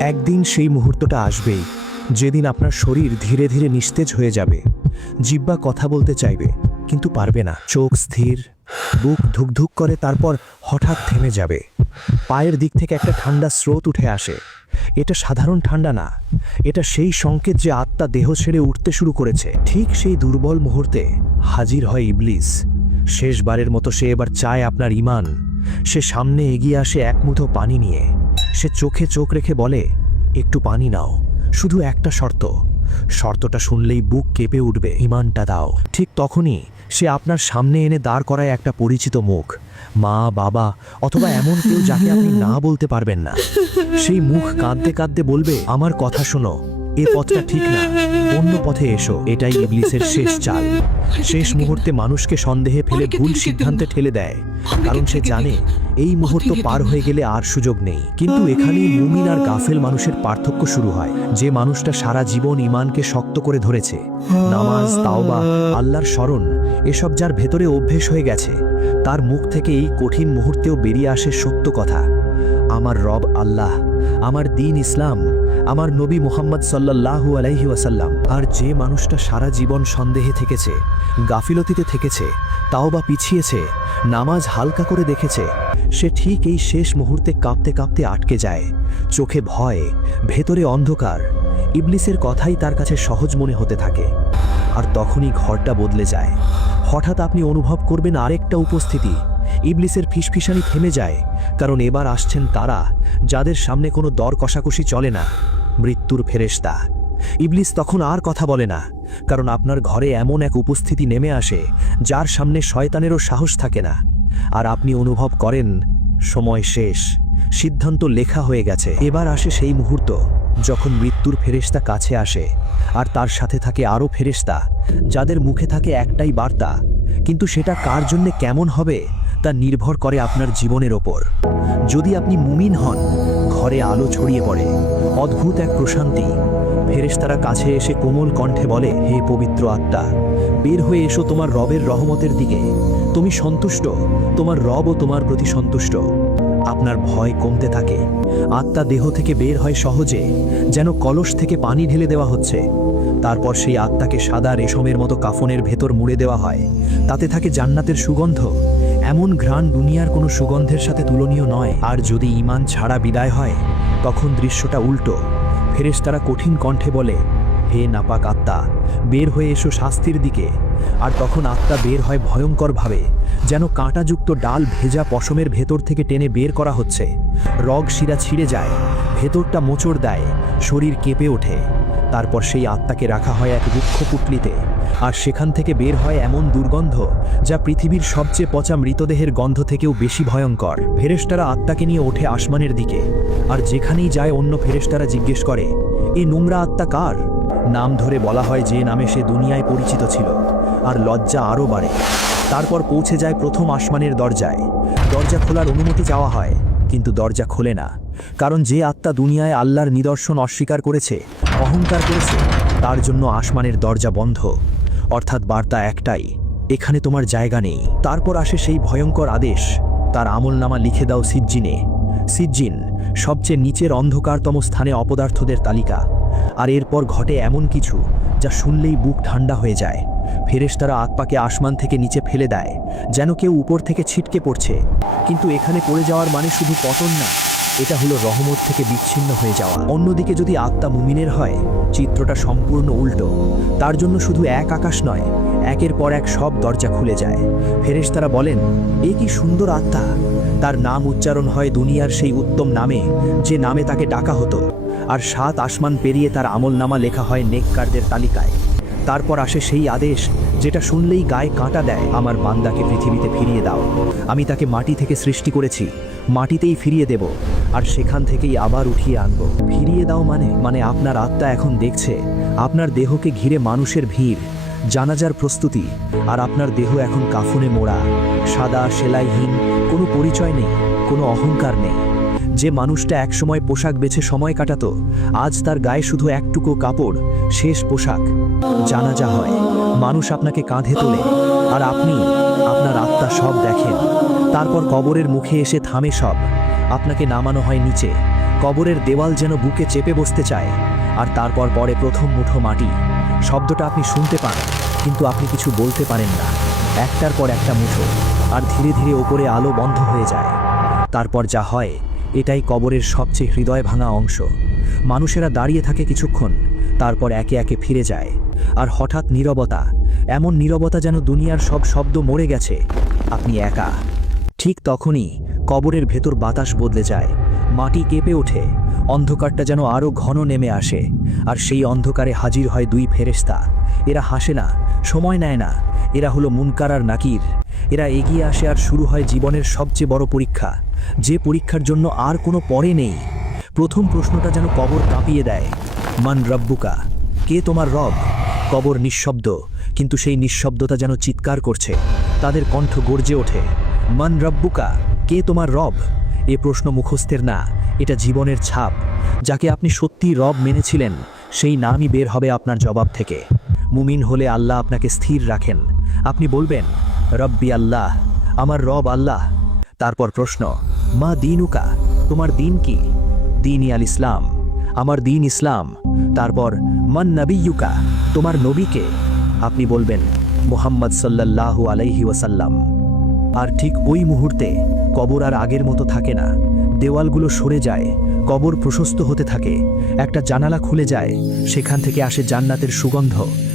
একদিন সেই মুহূর্তটা আসবেই, যেদিন আপনার শরীর ধীরে ধীরে নিস্তেজ হয়ে যাবে। জিব্বা কথা বলতে চাইবে, কিন্তু পারবে না। চোখ স্থির, বুক ধুকধুক করে, তারপর হঠাৎ থেমে যাবে। পায়ের দিক থেকে একটা ঠান্ডা স্রোত উঠে আসে। এটা সাধারণ ঠান্ডা না। এটা সেই সংকেত যে আত্মা দেহ ছেড়ে উঠতে শুরু করেছে। ঠিক সেই দুর্বল মুহূর্তে হাজির হয় ইবলিস। শেষবারের মতো সে এবার চায় আপনার ইমান সে সামনে এগিয়ে আসে এক মুঠো পানি নিয়ে। সে চোখে চোখ রেখে বলে, একটু পানি নাও, শুধু একটা শর্ত। শর্তটা শুনলেই বুক কেঁপে উঠবে, ইমানটা দাও। ঠিক তখনই সে আপনার সামনে এনে দাঁড় করায় একটা পরিচিত মুখ, মা, বাবা, অথবা এমন কেউ যাকে আপনি না বলতে পারবেন না। সেই মুখ কাঁদতে কাঁদতে বলবে, আমার কথা শোনো। এ পথটা ঠিক না। অন্য পথে এসো এটাই ইবলিসের শেষ চাল। শেষ মুহূর্তে মানুষকে সন্দেহে ফেলে ভুল সিদ্ধান্তে ঠেলে দেয়। কারণ সে জানে এই মুহূর্ত পার হয়ে গেলে আর সুযোগ নেই। কিন্তু এখানেই মুমিন আর গাফেল মানুষের পার্থক্য শুরু হয়। যে মানুষটা সারা জীবন ইমানকে শক্ত করে ধরেছে। নামাজ তাওবা আল্লাহর স্মরণ এসব যার ভেতরে অভ্যেস হয়ে গেছে। তার মুখ থেকে এই কঠিন মুহূর্তেও বেরিয়ে আসে সত্য কথা। আমার রব আল্লাহ, আমার দিন ইসলাম, আমার নবী মুহাম্মদ সাল্লাল্লাহু আলাইহি ওয়াসাল্লাম। আর যে মানুষটা সারা জীবন সন্দেহে থেকেছে, গাফিলতিতে থেকেছে তাও বা পিছিয়েছে, নামাজ হালকা করে দেখেছে, সে ঠিক এই শেষ মুহূর্তে কাঁপতে কাঁপতে আটকে যায়। চোখে ভয়, ভেতরে অন্ধকার। ইবলিসের কথাই তার কাছে সহজ মনে হতে থাকে। আর তখনই ঘরটা বদলে যায়। হঠাৎ আপনি অনুভব করবেন আরেকটা উপস্থিতি। ইবলিসের ফিসফিসানি থেমে যায়। কারণ এবার আসছেন তারা, যাদের সামনে কোনো দর কষাকষি চলে না। মৃত্যুর ফেরেশতা। ইবলিস তখন আর কথা বলে না, কারণ আপনার ঘরে এমন এক উপস্থিতি নেমে আসে, যার সামনে শয়তানেরও সাহস থাকে না। আর আপনি অনুভব করেন, সময় শেষ, সিদ্ধান্ত লেখা হয়ে গেছে। এবার আসে সেই মুহূর্ত, যখন মৃত্যুর ফেরেশতা কাছে আসে, আর তার সাথে থাকে আরও ফেরেশতা, যাদের মুখে থাকে একটাই বার্তা, কিন্তু সেটা কার জন্যে কেমন হবে? তা নির্ভর করে আপনার জীবনের ওপর। যদি আপনি মুমিন হন, ঘরে আলো ছড়িয়ে পড়ে, অদ্ভুত এক প্রশান্তি। ফেরেশতারা কাছে এসে কোমল কণ্ঠে বলে, হে পবিত্র আত্মা, বের হয়ে এসো তোমার রবের রহমতের দিকে। তুমি সন্তুষ্ট, তোমার রবও তোমার প্রতি সন্তুষ্ট। আপনার ভয় কমতে থাকে। আত্মা দেহ থেকে বের হয় সহজে, যেন কলস থেকে পানি ঢেলে দেওয়া হচ্ছে। তারপর সেই আত্মাকে সাদা রেশমের মতো কাফনের ভেতর মুড়ে দেওয়া হয়। তাতে থাকে জান্নাতের সুগন্ধ। এমন ঘ্রাণ দুনিয়ার কোনো সুগন্ধের সাথে তুলনীয় নয়। আর যদি ইমান ছাড়া বিদায় হয়, তখন দৃশ্যটা উল্টো। ফেরেশতারা কঠিন কণ্ঠে বলে, হে নাপাক আত্মা, বের হয়ে এসো শাস্তির দিকে। আর তখন আত্মা বের হয় ভয়ঙ্করভাবে, যেন কাঁটাযুক্ত ডাল ভেজা পশমের ভেতর থেকে টেনে বের করা হচ্ছে। রগ শিরা ছিঁড়ে যায়, ভেতরটা মোচড় দেয়, শরীর কেঁপে ওঠে। তারপর সেই আত্মাকে রাখা হয় এক রুক্ষ পুটলিতে। আর সেখান থেকে বের হয় এমন দুর্গন্ধ যা পৃথিবীর সবচেয়ে পচা মৃতদেহের গন্ধ থেকেও বেশি ভয়ঙ্কর। ফেরেশতারা আত্মাকে নিয়ে ওঠে আসমানের দিকে, আর যেখানেই যায় অন্য ফেরেশতারা জিজ্ঞেস করে, এ নোংরা আত্মা কার? নাম ধরে বলা হয় যে নামে সে দুনিয়ায় পরিচিত ছিল, আর লজ্জা আরও বাড়ে। তারপর পৌঁছে যায় প্রথম আসমানের দরজায়। দরজা খোলার অনুমতি চাওয়া হয়, কিন্তু দরজা খোলে না, কারণ যে আত্মা দুনিয়ায় আল্লাহর নিদর্শন অস্বীকার করেছে, অহংকার করেছে, তার জন্য আসমানের দরজা বন্ধ। অর্থাৎ বার্তা একটাই, এখানে তোমার জায়গা নেই। তারপর আসে সেই ভয়ঙ্কর আদেশ। তার আমলনামা লিখে দাও সিজ্জিনে। সিজ্জিন, সবচেয়ে নিচের অন্ধকারতম স্থানে অপদার্থদের তালিকা। আর এরপর ঘটে এমন কিছু, যা শুনলেই বুক ঠান্ডা হয়ে যায়। ফেরেশতারা আত্মাকে আসমান থেকে নিচে ফেলে দেয়, যেন কেউ উপর থেকে ছিটকে পড়ছে। কিন্তু এখানে পড়ে যাওয়ার মানে শুধু পতন না। এটা হলো রহমত থেকে বিচ্ছিন্ন হয়ে যাওয়া। অন্যদিকে যদি আত্মা মুমিনের হয়, চিত্রটা সম্পূর্ণ উল্টো। তার জন্য শুধু এক আকাশ নয়, একের পর এক সব দরজা খুলে যায়। ফেরেশতারা বলেন, এ কি সুন্দর আত্মা! তার নাম উচ্চারণ হয় দুনিয়ার সেই উত্তম নামে, যে নামে তাকে ডাকা হতো। আর সাত আসমান পেরিয়ে তার আমলনামা লেখা হয় নেককারদের তালিকায়। তারপর আসে সেই আদেশ, যেটা শুনলেই গায়ে কাঁটা দেয়, আমার বান্দাকে পৃথিবীতে ফিরিয়ে দাও। আমি তাকে মাটি থেকে সৃষ্টি করেছি। মাটিতেই ফিরিয়ে দেব। আর সেখান থেকেই আবার উঠিয়ে আনব। ফিরিয়ে দাও মানে? মানে আপনার আত্মা এখন দেখছে। আপনার দেহকে ঘিরে মানুষের ভিড়। জানাজার প্রস্তুতি। আর আপনার দেহ এখন কাফনে মোড়া। সাদা, সেলাইহীন, কোনো পরিচয় নেই, কোনো অহংকার নেই। যে মানুষটা একসময় পোশাক বেছে সময় কাটাতো, আজ তার গায়ে শুধু একটুকু কাপড়, শেষ পোশাক। জানাজা হয়। মানুষ আপনাকে কাঁধে তোলে। আর আপনি, আপনার আত্মা সব দেখেন। তারপর কবরের মুখে এসে থামে সব। আপনাকে নামানো হয় নিচে। কবরের দেওয়াল যেন বুকে চেপে বসতে চায়। আর তারপর পরে প্রথম মুঠো মাটি। শব্দটা আপনি শুনতে পান, কিন্তু আপনি কিছু বলতে পারেন না। একটার পর একটা মুঠো, আর ধীরে ধীরে ওপরে আলো বন্ধ হয়ে যায়। তারপর যা হয়, এটাই কবরের সবচেয়ে হৃদয় ভাঙা অংশ। মানুষেরা দাঁড়িয়ে থাকে কিছুক্ষণ, তারপর একে একে ফিরে যায়। আর হঠাৎ নীরবতা, এমন নীরবতা যেন দুনিয়ার সব শব্দ মরে গেছে। আপনি একা। ঠিক তখনই কবরের ভেতর বাতাস বদলে যায়। মাটি কেঁপে ওঠে। অন্ধকারটা যেন আরও ঘন নেমে আসে। আর সেই অন্ধকারে হাজির হয় দুই ফেরেস্তা এরা হাসে না, সময় নেয় না। এরা হলো মুনকার আর নাকির। এরা এগিয়ে আসে আর শুরু হয় জীবনের সবচেয়ে বড় পরীক্ষা। যে পরীক্ষার জন্য আর কোনো পরে নেই। প্রথম প্রশ্নটা যেন কবর কাঁপিয়ে দেয়। মান রব্বুকা? কে তোমার রব? কবর নিঃশব্দ। কিন্তু সেই নিঃশব্দতা যেন চিৎকার করছে। তাদের কণ্ঠ গর্জে ওঠে। মান রব্বুকা? কে তোমার রব? এ প্রশ্ন মুখস্থের না, এটা জীবনের ছাপ, যাকে আপনি সত্যি রব মেনেছিলেন, সেই নামই বের হবে আপনার জবাব থেকে। মুমিন হলে আল্লাহ আপনাকে স্থির রাখেন। আপনি বলবেন, রব্বি আল্লাহ, আমার রব আল্লাহ। তারপর প্রশ্ন, মা দিনুকা, তোমার দিন কি? দিন আল ইসলাম। আমার দিন ইসলাম। তারপর, মান নবিয়ুকা, তোমার নবীকে আপনি বলবেন, মোহাম্মদ সাল্লাল্লাহু আলাইহি ওয়াসাল্লাম। আর ঠিক ওই মুহূর্তে কবর আর আগের মতো থাকে না। দেওয়ালগুলো সরে যায়, কবর প্রশস্ত হতে থাকে, একটা জানালা খুলে যায়, সেখান থেকে আসে জান্নাতের সুগন্ধ,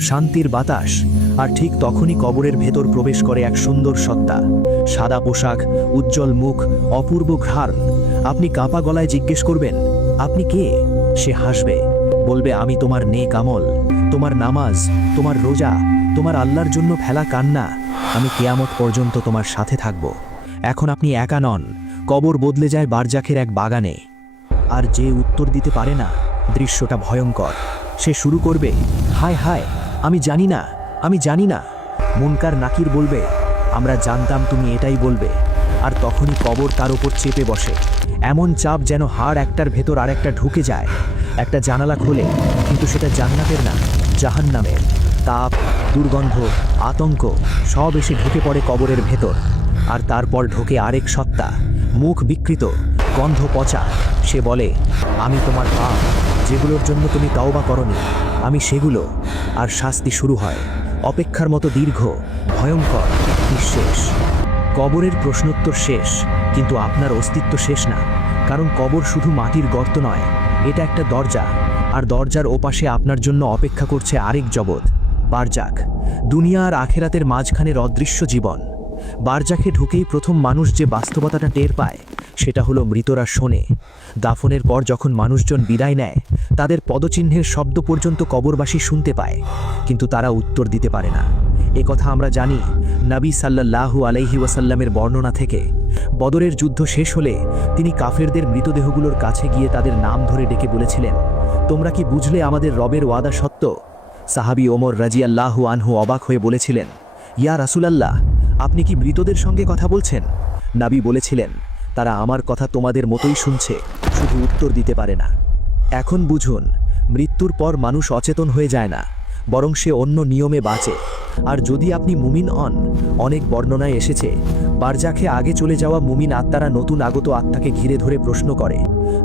শান্তির বাতাস, আর ঠিক তখনই কবরের ভেতর প্রবেশ করে এক সুন্দর সত্তা। সাদা পোশাক, উজ্জ্বল মুখ, অপূর্ব ঘ্রাণ। আপনি কাঁপা গলায় জিজ্ঞেস করবেন, আপনি কে? সে হাসবে, বলবে, আমি তোমার নেক আমল, তোমার নামাজ, তোমার রোজা তোমার আল্লাহর জন্য ফেলা কান্না, আমি কেয়ামত পর্যন্ত তোমার সাথে থাকব। এখন আপনি একা নন, কবর বদলে যায় বারজাখের এক বাগানে। আর যে উত্তর দিতে পারে না, দৃশ্যটা ভয়ঙ্কর। সে শুরু করবে, হায় হায়, আমি জানি না, আমি জানি না। মুনকার নাকির বলবে, আমরা জানতাম তুমি এটাই বলবে। আর তখনই কবর তার ওপর চেপে বসে। এমন চাপ যেন হাড় একটার ভেতর আর একটা ঢুকে যায়। একটা জানালা খোলে, কিন্তু সেটা জান্নাতের না, জাহান্নামের। তাপ, দুর্গন্ধ, আতঙ্ক, সব এসে ঢুকে পড়ে কবরের ভেতর। আর তারপর ঢোকে আরেক সত্তা, মুখ বিকৃত, গন্ধ পচা। সে বলে, আমি তোমার পাপ, যেগুলোর জন্য তুমি তাওবা করনি, আমি সেগুলো, আর শাস্তি শুরু হয়। অপেক্ষার মতো দীর্ঘ, ভয়ঙ্কর, নিঃশেষ। কবরের প্রশ্নোত্তর শেষ, কিন্তু আপনার অস্তিত্ব শেষ না। কারণ কবর শুধু মাটির গর্ত নয়, এটা একটা দরজা। আর দরজার ওপাশে আপনার জন্য অপেক্ষা করছে আরেক জগৎ। বারজাক। দুনিয়া আর আখেরাতের মাঝখানের অদৃশ্য জীবন। বারজাকে ঢুকেই প্রথম মানুষ যে বাস্তবতাটা টের পায়, সেটা হলো মৃতরা শোনে। দাফনের পর যখন মানুষজন বিদায় নেয়, তাদের পদচিহ্নের শব্দ পর্যন্ত কবরবাসী শুনতে পায়, কিন্তু তারা উত্তর দিতে পারে না। এ কথা আমরা জানি, নবী সাল্লাল্লাহু আলাইহি ওয়াসাল্লামের বর্ণনা থেকে। বদরের যুদ্ধ শেষ হলে তিনি কাফেরদের মৃতদেহগুলোর কাছে গিয়ে তাদের নাম ধরে ডেকে বলেছিলেন, তোমরা কি বুঝলে আমাদের রবের ওয়াদা সত্য? সাহাবি ওমর রাজিয়াল্লাহু আনহু অবাক হয়ে বলেছিলেন, ইয়া রাসুলাল্লাহ, আপনি কি মৃতদের সঙ্গে কথা বলছেন? নাবি বলেছিলেন, তারা আমার কথা তোমাদের মতোই শুনছে, শুধু উত্তর দিতে পারে না। এখন বুঝুন, মৃত্যুর পর মানুষ অচেতন হয়ে যায় না, বরং সে অন্য নিয়মে বাঁচে। আর যদি আপনি মুমিন অন অনেক বর্ণনায় এসেছে, বারজাখে আগে চলে যাওয়া মুমিন আত্মারা নতুন আগত আত্মাকে ঘিরে ধরে প্রশ্ন করে,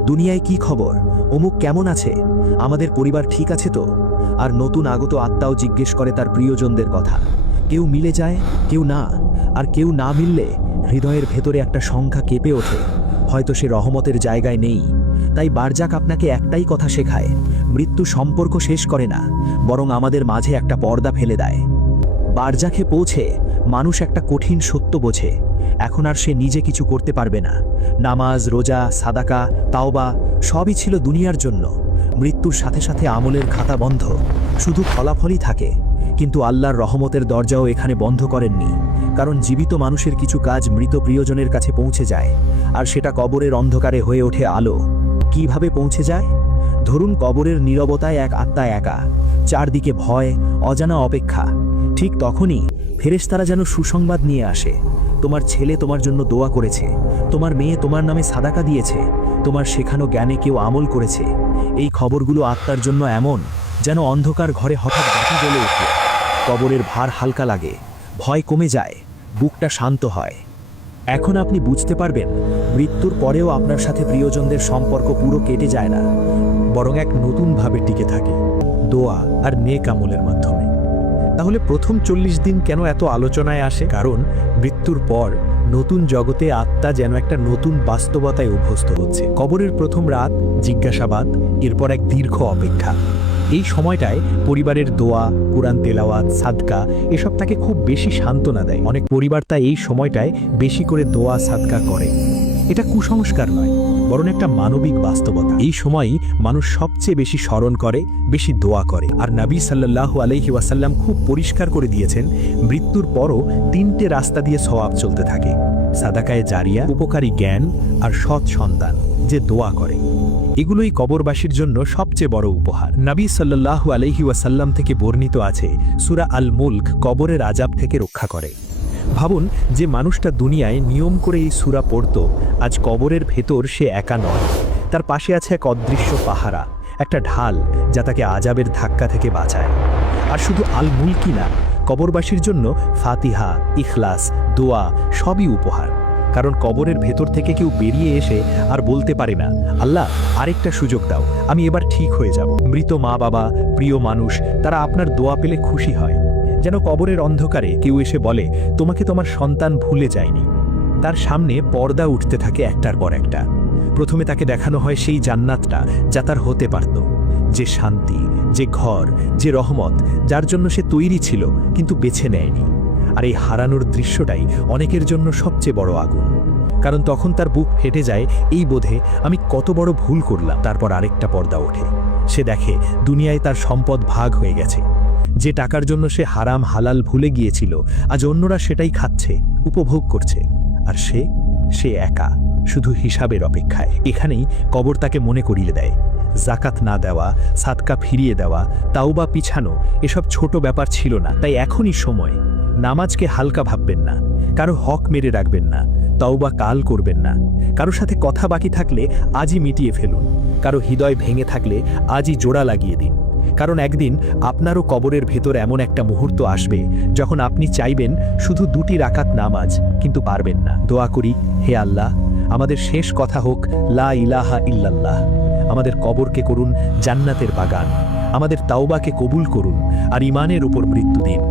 দুনিয়ায় কি খবর? অমুক কেমন আছে? আমাদের পরিবার ঠিক আছে তো? আর নতুন আগত আত্মাও জিজ্ঞেস করে তার প্রিয়জনদের কথা। কেউ মিলে যায়, কেউ না, আর কেউ না মিললে হৃদয়ের ভেতরে একটা সংখ্যা কেঁপে ওঠে। হয়তো সে রহমতের জায়গায় নেই। তাই বারজাক আপনাকে একটাই কথা শেখায়, মৃত্যু সম্পর্ক শেষ করে না, বরং আমাদের মাঝে একটা পর্দা ফেলে দেয়। বারজাখে পৌঁছে মানুষ একটা কঠিন সত্য বোঝে। এখন আর সে নিজে কিছু করতে পারবে না। নামাজ, রোজা, সাদাকা, তাওবা সবই ছিল দুনিয়ার জন্য। মৃত্যুর সাথে সাথে আমলের খাতা বন্ধ। শুধু ফলাফলই থাকে। কিন্তু আল্লাহর রহমতের দরজাও এখানে বন্ধ করেননি। কারণ জীবিত মানুষের কিছু কাজ মৃত প্রিয়জনের কাছে পৌঁছে যায়। আর সেটা কবরের অন্ধকারে হয়ে ওঠে আলো। কীভাবে পৌঁছে যায়? ধরুন কবরের নীরবতায় এক আত্মা একা। চারদিকে ভয়, অজানা অপেক্ষা। ঠিক তখনই ফেরেশতারা যেন সুসংবাদ নিয়ে আসে। তোমার ছেলে তোমার জন্য দোয়া করেছে। তোমার মেয়ে তোমার নামে সাদাকা দিয়েছে। তোমার শেখানো জ্ঞানে কেউ আমল করেছে। এই খবরগুলো আত্মার জন্য এমন যেন অন্ধকার ঘরে হঠাৎ বাতি জ্বলে ওঠে। কবরের ভার হালকা লাগে, ভয় কমে যায়, বুকটা শান্ত হয়। এখন আপনি বুঝতে পারবেন, মৃত্যুর পরেও আপনার সাথে প্রিয়জনদের সম্পর্ক পুরো কেটে যায় না, বরং এক নতুনভাবে টিকে থাকে, দোয়া আর নেক আমলের মাধ্যমে। তাহলে প্রথম চল্লিশ দিন কেন এত আলোচনায় আসে? কারণ মৃত্যুর পর নতুন জগতে আত্মা যেন একটা নতুন বাস্তবতায় অভ্যস্ত হচ্ছে। কবরের প্রথম রাত, জিজ্ঞাসাবাদ, এরপর এক দীর্ঘ অপেক্ষা। এই সময়টায় পরিবারের দোয়া, কোরআন তেলাওয়াত, সাদকা, এসব তাকে খুব বেশি সান্ত্বনা দেয়। অনেক পরিবার তা এই সময়টায় বেশি করে দোয়া, সাদকা করে। এটা কুসংস্কার নয়। বরং একটা মানবিক বাস্তবতা। এই সময়ই মানুষ সবচেয়ে বেশি স্মরণ করে, বেশি দোয়া করে। আর নবী সাল্লাল্লাহু আলাইহি ওয়াসাল্লাম খুব পরিষ্কার করে দিয়েছেন, মৃত্যুর পরও তিনটে রাস্তা দিয়ে সওয়াব চলতে থাকে। সাদাকায়ে জারিয়া, উপকারী জ্ঞান আর সৎ সন্তান যে দোয়া করে। এগুলোই কবরবাসীর জন্য সবচেয়ে বড় উপহার। নবী সাল্লাল্লাহু আলাইহি ওয়াসাল্লাম থেকে বর্ণিত আছে, সুরা আল মুলক কবরের আজাব থেকে রক্ষা করে। ভাবুন যে মানুষটা দুনিয়ায় নিয়ম করে এই সুরা পড়ত, আজ কবরের ভেতর সে একা নয়। তার পাশে আছে এক অদৃশ্য পাহারা, একটা ঢাল যা তাকে আজাবের ধাক্কা থেকে বাঁচায়। আর শুধু আল মুলকি না, কবরবাসীর জন্য ফাতিহা, ইখলাস, দোয়া সবই উপহার। কারণ কবরের ভেতর থেকে কেউ বেরিয়ে এসে আর বলতে পারে না, আল্লাহ, আরেকটা সুযোগ দাও, আমি এবার ঠিক হয়ে যাব। মৃত মা বাবা প্রিয় মানুষ, তারা আপনার দোয়া পেলে খুশি হয়। যেন কবরের অন্ধকারে কেউ এসে বলে, তোমাকে তোমার সন্তান ভুলে যায়নি। তার সামনে পর্দা উঠতে থাকে একটার পর একটা। প্রথমে তাকে দেখানো হয় সেই জান্নাতটা যা তার হতে পারত। যে শান্তি, যে ঘর, যে রহমত, যার জন্য সে তৈরি ছিল, কিন্তু বেছে নেয়নি। আর এই হারানোর দৃশ্যটাই অনেকের জন্য সবচেয়ে বড় আগুন। কারণ তখন তার বুক ফেটে যায়, এই বোধে আমি কত বড় ভুল করলাম। তারপর আরেকটা পর্দা ওঠে। সে দেখে, দুনিয়ায় তার সম্পদ ভাগ হয়ে গেছে। যে টাকার জন্য সে হারাম হালাল ভুলে গিয়েছিল, আজ অন্যরা সেটাই খাচ্ছে, উপভোগ করছে। আর সে সে একা, শুধু হিসাবের অপেক্ষায়। এখানেই কবর তাকে মনে করিয়ে দেয়। জাকাত না দেওয়া সাতকা ফিরিয়ে দেওয়া তাও বা পিছানো, এসব ছোট ব্যাপার ছিল না। তাই এখনই সময়। নামাজকে হালকা ভাববেন না। কারও হক মেরে রাখবেন না। তাও বা কাল করবেন না। কারও সাথে কথা বাকি থাকলে আজই মিটিয়ে ফেলুন। কারও হৃদয় ভেঙে থাকলে আজই জোড়া লাগিয়ে দিন। কারণ একদিন আপনারও কবরের ভেতর এমন একটা মুহূর্ত আসবে যখন আপনি চাইবেন শুধু দুটি রাকাত নামাজ, কিন্তু পারবেন না। দোয়া করি, হে আল্লাহ, আমাদের শেষ কথা হোক, লা ইলাহা ইল্লাল্লাহ। আমাদের কবরকে করুন জান্নাতের বাগান। আমাদের তাওবাকে কবুল করুন আর ইমানের উপর মৃত্যু দিন।